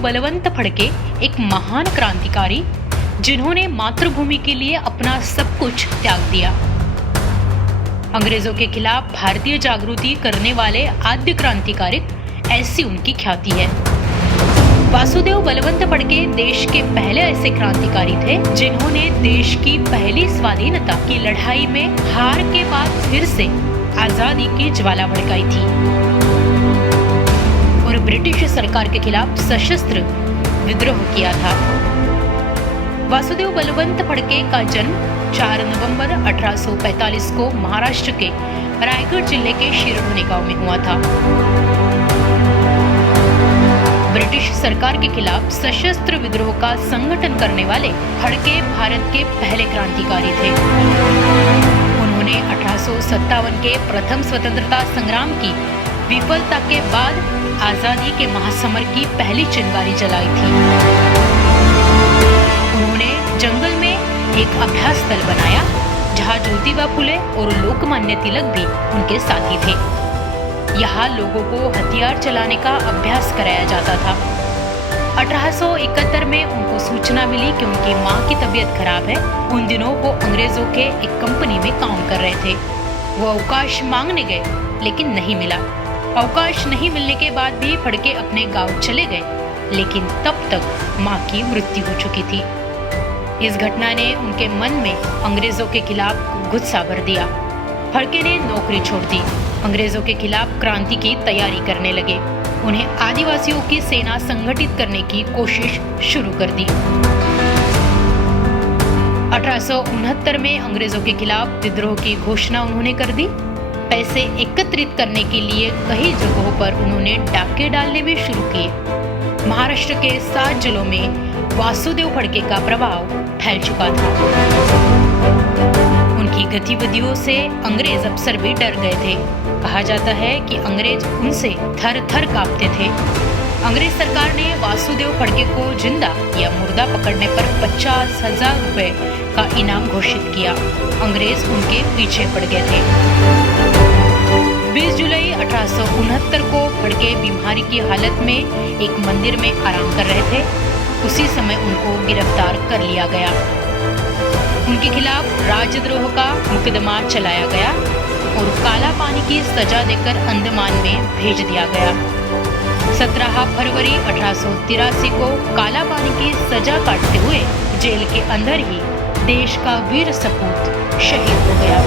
बलवंत फड़के एक महान क्रांतिकारी जिन्होंने मातृभूमि के लिए अपना सब कुछ त्याग दिया। अंग्रेजों के खिलाफ भारतीय जागृति करने वाले आद्य क्रांतिकारी, ऐसी उनकी ख्याति है। वासुदेव बलवंत फड़के देश के पहले ऐसे क्रांतिकारी थे जिन्होंने देश की पहली स्वाधीनता की लड़ाई में हार के बाद फिर से आजादी की ज्वाला भड़काई थी और ब्रिटिश सरकार के खिलाफ सशस्त्र विद्रोह किया था। वासुदेव बलवंत फड़के का जन्म 4 नवंबर 1845 को महाराष्ट्र के रायगढ़ जिले के शिरडोने गांव में हुआ था। ब्रिटिश सरकार के खिलाफ सशस्त्र विद्रोह का संगठन करने वाले फड़के भारत के पहले क्रांतिकारी थे। उन्होंने 1857 के प्रथम स्वतंत्रता संग्राम की विफलता के बाद आजादी के महासमर की पहली चिंगारी जलाई थी। उन्होंने जंगल में एक अभ्यास स्थल बनाया जहां ज्योतिबा फुले और लोकमान्य तिलक भी उनके साथी थे। यहाँ लोगों को हथियार चलाने का अभ्यास कराया जाता था। 1871 में उनको सूचना मिली कि उनकी मां की तबीयत खराब है। उन दिनों वो अंग्रेजों के एक कंपनी में काम कर रहे थे। वो अवकाश मांगने गए लेकिन नहीं मिला। अवकाश नहीं मिलने के बाद भी फड़के अपने गांव चले गए, लेकिन तब तक मां की मृत्यु हो चुकी थी। इस घटना ने उनके मन में अंग्रेजों के खिलाफ गुस्सा भर दिया। फड़के ने नौकरी छोड़ दी, अंग्रेजों के खिलाफ क्रांति की तैयारी करने लगे। उन्हें आदिवासियों की सेना संगठित करने की कोशिश शुरू कर दी। 1869 में अंग्रेजों के खिलाफ विद्रोह की घोषणा उन्होंने कर दी। पैसे एकत्रित करने के लिए कई जगहों पर उन्होंने डाके डालने भी शुरू किए। महाराष्ट्र के 7 जिलों में वासुदेव फड़के का प्रभाव फैल चुका था। उनकी गतिविधियों से अंग्रेज अफसर भी डर गए थे। कहा जाता है कि अंग्रेज उनसे थर थर कांपते थे। अंग्रेज सरकार ने वासुदेव फड़के को जिंदा या मुर्दा पकड़ने पर 50,000 रुपए का इनाम घोषित किया। अंग्रेज उनके पीछे पड़ गए थे। 20 जुलाई 1869 को फड़के बीमारी की हालत में एक मंदिर में आराम कर रहे थे। उसी समय उनको गिरफ्तार कर लिया गया। उनके खिलाफ राजद्रोह का मुकदमा चलाया गया और काला पानी की सजा देकर अंडमान में भेज दिया गया। 17 फरवरी 1883 को काला पानी की सजा काटते हुए जेल के अंदर ही देश का वीर सपूत शहीद हो गया।